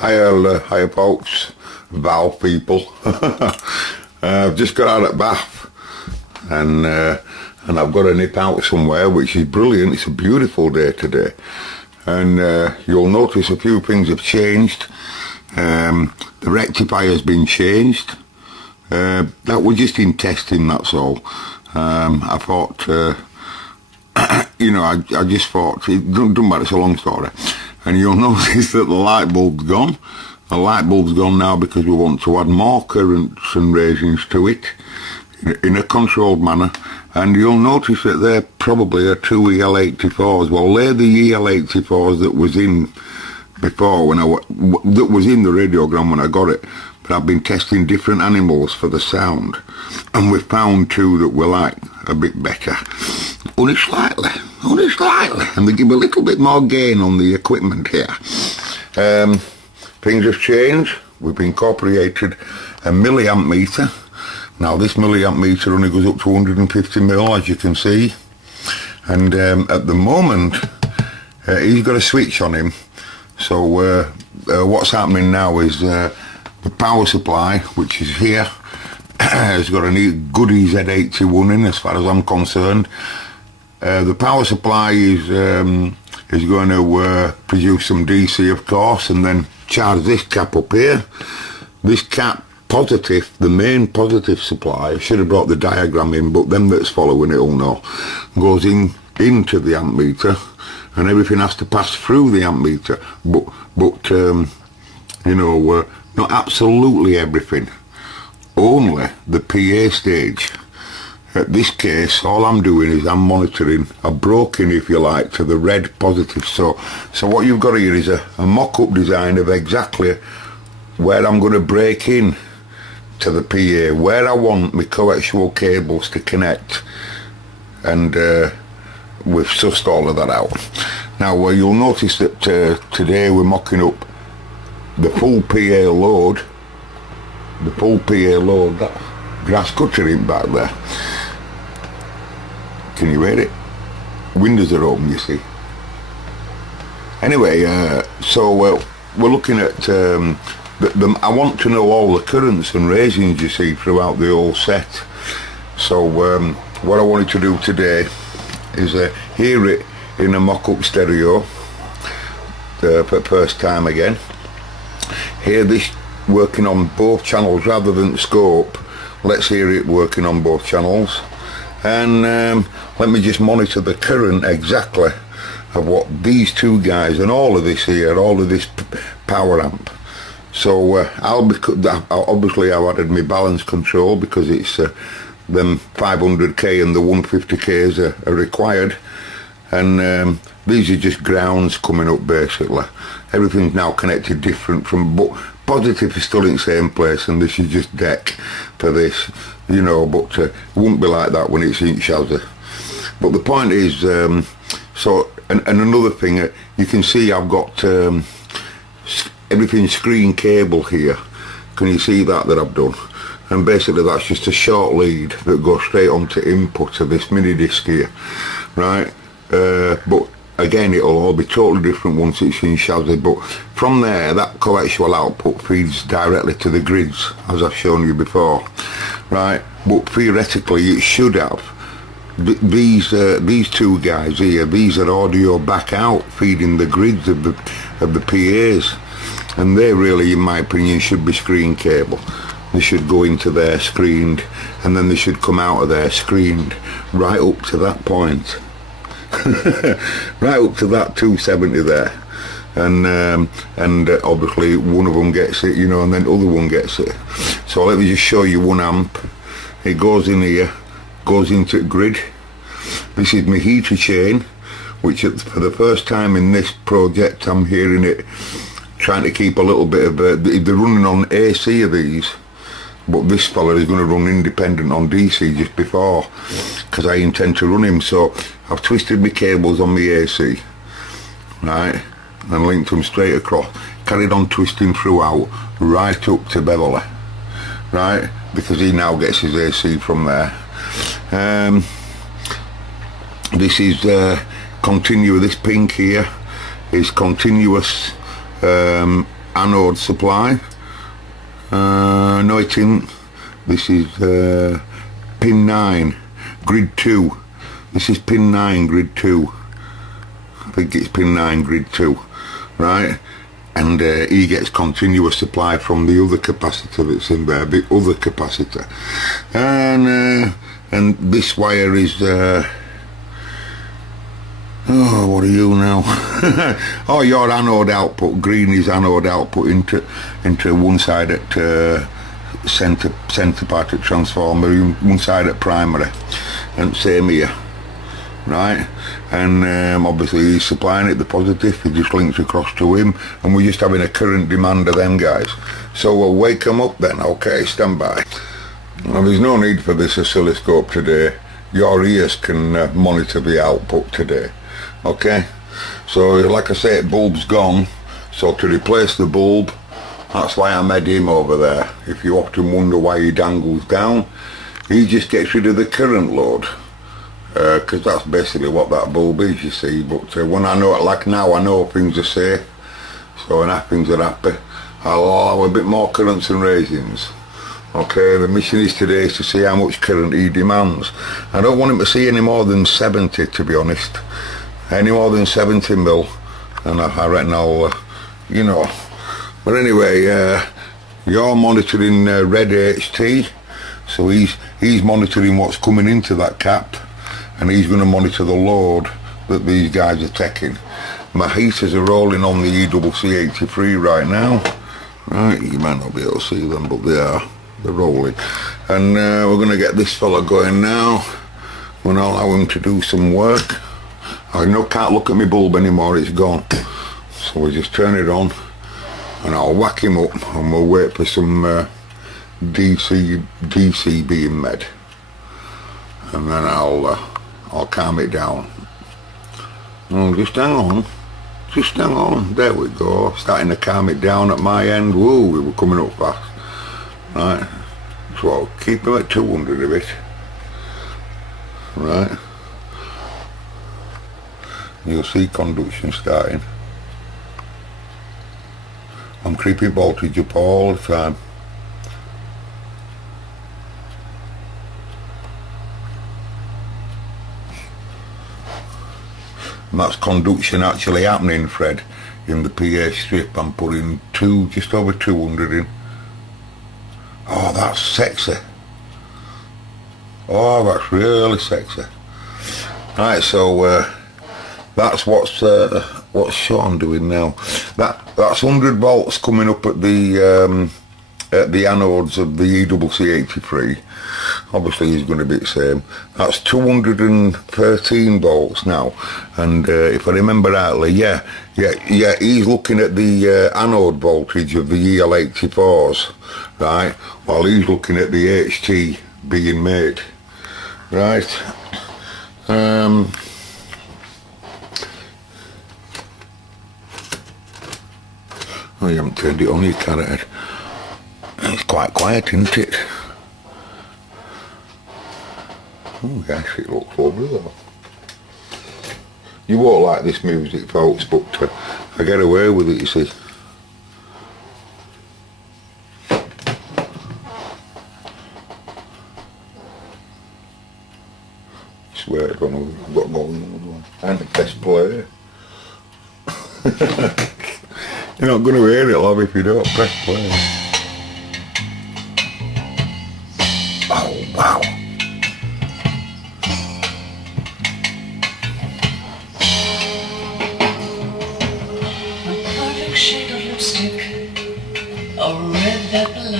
Hiya folks, Val people. I've just got out of bath and I've got to nip out somewhere, which is brilliant. It's a beautiful day today, and you'll notice a few things have changed. The rectifier has been changed. That was just in testing, that's all. I thought, I just thought, it doesn't matter, it's a long story. And you'll notice that the light bulb's gone. The light bulb's gone now because we want to add more currents and raisins to it in a controlled manner. And you'll notice that they're probably a two EL84s. Well, they're the EL84s that was in before that was in the radiogram when I got it. But I've been testing different animals for the sound, and we found two that were like a bit better. Only slightly, and they give a little bit more gain on the equipment here. Things have changed. We've incorporated a milliamp meter. Now this milliamp meter only goes up to 150 mil, as you can see, and at the moment he's got a switch on him. So what's happening now is the power supply, which is here, has got a goody Z81 in, as far as I'm concerned. The power supply is going to produce some DC, of course, and then charge this cap up here. This cap positive, the main positive supply, I should have brought the diagram in, but them that's following it all know, goes into the amp meter, and everything has to pass through the amp meter. But not absolutely everything, only the PA stage. At this case, all I'm doing is I'm monitoring a broken, if you like, to the red positive. So what you've got here is a mock-up design of exactly where I'm going to break in to the PA, where I want my coaxial cables to connect, and we've sussed all of that out. Now you'll notice that today we're mocking up the full PA load. That grass cutter in back there. Can you hear it? Windows are open, you see. Anyway, we're looking at I want to know all the currents and raisins, you see, throughout the whole set. So what I wanted to do today is hear it in a mock-up stereo for the first time again. Hear this working on both channels rather than scope. Let's hear it working on both channels, and let me just monitor the current exactly of what these two guys and all of this here, all of this power amp. So obviously I've added my balance control because it's them 500k and the 150k's are required, and these are just grounds coming up basically. Everything's now connected different from, but positive is still in the same place, and this is just deck for this, but it won't be like that when it's in chassis. But the point is, and another thing, you can see I've got everything screen cable here. Can you see that I've done? And basically that's just a short lead that goes straight onto input of this mini disc here, right? But again, it'll all be totally different once it's in chassis. But from there, that coaxial output feeds directly to the grids, as I've shown you before, right? But theoretically, it should have these two guys here. These are audio back out, feeding the grids of the PAs, and they really, in my opinion, should be screen cable. They should go into there screened, and then they should come out of there screened, right up to that point. Right up to that 270 there, and obviously one of them gets it, and then the other one gets it. So let me just show you one amp. It goes in here, goes into grid. This is my heater chain, which for the first time in this project I'm hearing it trying to keep a little bit of they're running on AC of these, but this fella is going to run independent on DC just before, because I intend to run him. So I've twisted my cables on my AC, right, and linked them straight across, carried on twisting throughout right up to Beverly, right, because he now gets his AC from there. This is continuous. This pink here is continuous anode supply. No, it isn't. This is pin 9, grid 2. This is pin 9, grid 2. I think it's pin 9, grid 2, right? And he gets continuous supply from the other capacitor that's in there, the other capacitor. And this wire is oh, what are you now? Oh, your anode output, green is anode output into one side at centre part of transformer, one side at primary, and same here, right? And obviously he's supplying it the positive, he just links across to him, and we're just having a current demand of them guys. So we'll wake them up then. Okay, stand by. Now, there's no need for this oscilloscope today. Your ears can monitor the output today. Okay, so like I say, bulb's gone, so to replace the bulb, that's why I made him over there. If you often wonder why he dangles down, he just gets rid of the current load, because that's basically what that bulb is, you see. But when I know it, like now, I know things are safe, so when things are happy, I'll allow a bit more currents and raisins. Okay, the mission is today is to see how much current he demands. I don't want him to see any more than 70, to be honest. Any more than 70 mil, and I reckon I'll, you know. But anyway, you're monitoring red HT, so he's monitoring what's coming into that cap, and he's going to monitor the load that these guys are taking. My heaters are rolling on the EWC83 right now. Right, you might not be able to see them, but they're rolling. And we're going to get this fella going now. We're going to allow him to do some work. I can't look at my bulb anymore, it's gone. So we'll just turn it on, and I'll whack him up, and we'll wait for some DC being made, and then I'll calm it down. Oh, just hang on, there we go, starting to calm it down at my end. Whoa, we were coming up fast. Right, so I'll keep him at 200 a bit. Right, you'll see conduction starting. I'm creeping voltage up all the time. And that's conduction actually happening, Fred, in the PA strip. I'm putting just over 200 in. Oh, that's sexy. Oh, that's really sexy. Right, so that's what's Sean doing now. That's 100 volts coming up at the anodes of the EWC83. Obviously he's going to be the same. That's 213 volts now, and if I remember rightly, yeah, he's looking at the anode voltage of the EL84s, right, while he's looking at the HT being made, right. Oh, you haven't turned it on, you carrot head. It's quite quiet, isn't it? Oh gosh, it looks lovely though. You won't like this music, folks, but I get away with it, you see. I swear I've got going on. And the best player. You're not going to hear it, love, if you don't press play. Oh, wow.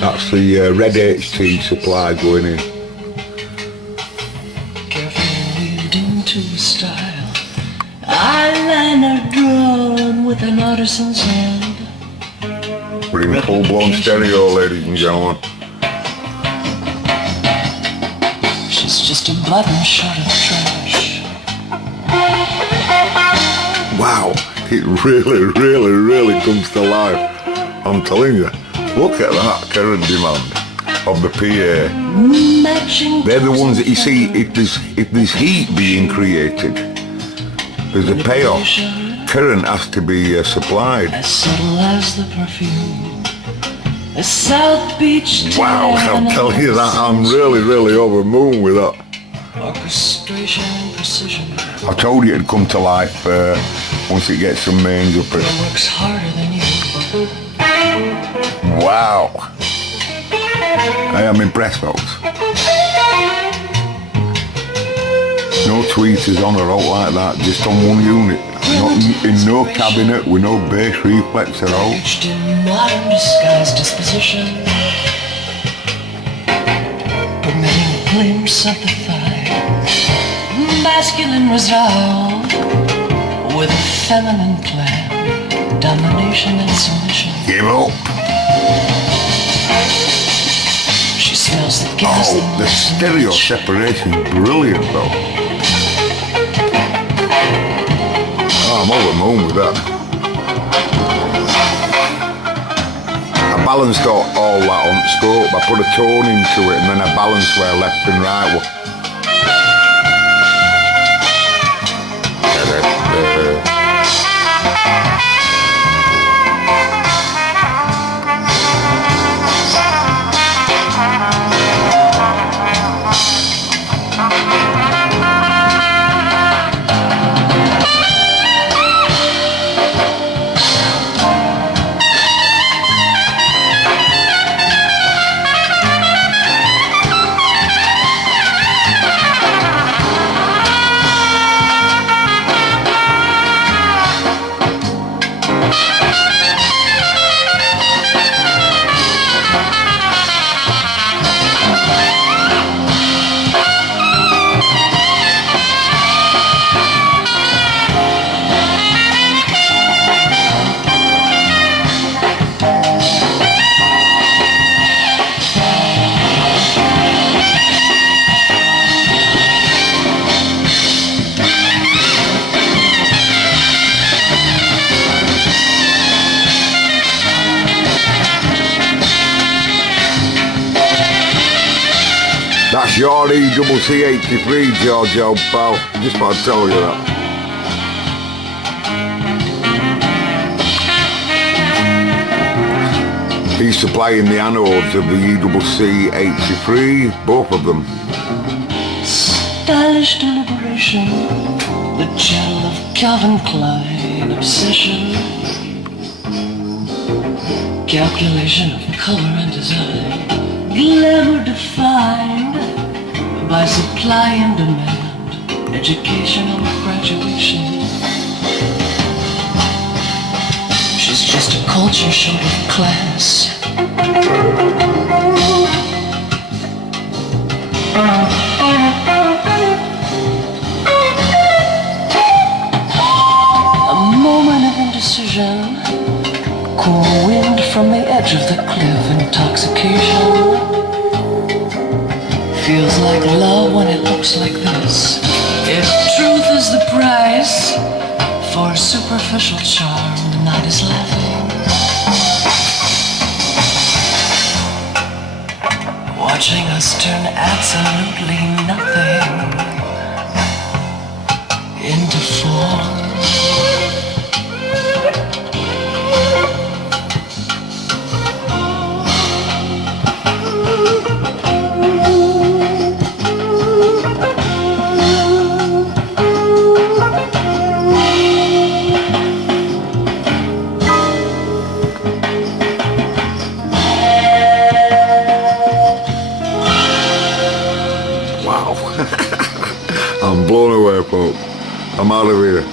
That's the red HT supply going in. Carefully weaved into style, eyeliner drawn with an artisan's hand. We're in full-blown stereo, ladies and gentlemen. She's just a bottom shot of trash. Wow, it really comes to life. I'm telling you, look at that current demand of the PA. They're the ones that you see, if there's heat being created, there's a payoff. current has to be supplied. As subtle as the perfume, a South Beach Wow, tan I'll tell you that, I'm really over the moon with that. orchestration and precision. I told you it'd come to life once it gets some mains up it. It works harder than you. Wow. I am impressed, folks. No tweeters on or out like that, just on one unit. Not in no cabinet with no bass reflex at all. Aged in modern disguised disposition, permitting a glimpse of the thigh. Masculine resolve with a feminine plan, domination and submission. Give up. She smells the gas. Oh, the stereo separation is brilliant though. Oh, I'm over the moon with that. I balanced all that on scope. I put a tone into it and then I balanced where left and right were. That's your ECC83, George, old pal. Just want to tell you that. He's supplying the anodes of the ECC83, both of them. Stylish deliberation, the channel of Calvin Klein obsession, calculation of color and design, glamour defined by supply and demand, educational graduation. She's just a culture short of class. A moment of indecision, cool wind from the edge of the cliff, intoxication. Feels like love when it looks like this. If truth is the price for a superficial charm, the night is laughing. Watching us turn absolutely nothing into form. I'm blown away, folks. I'm out of here.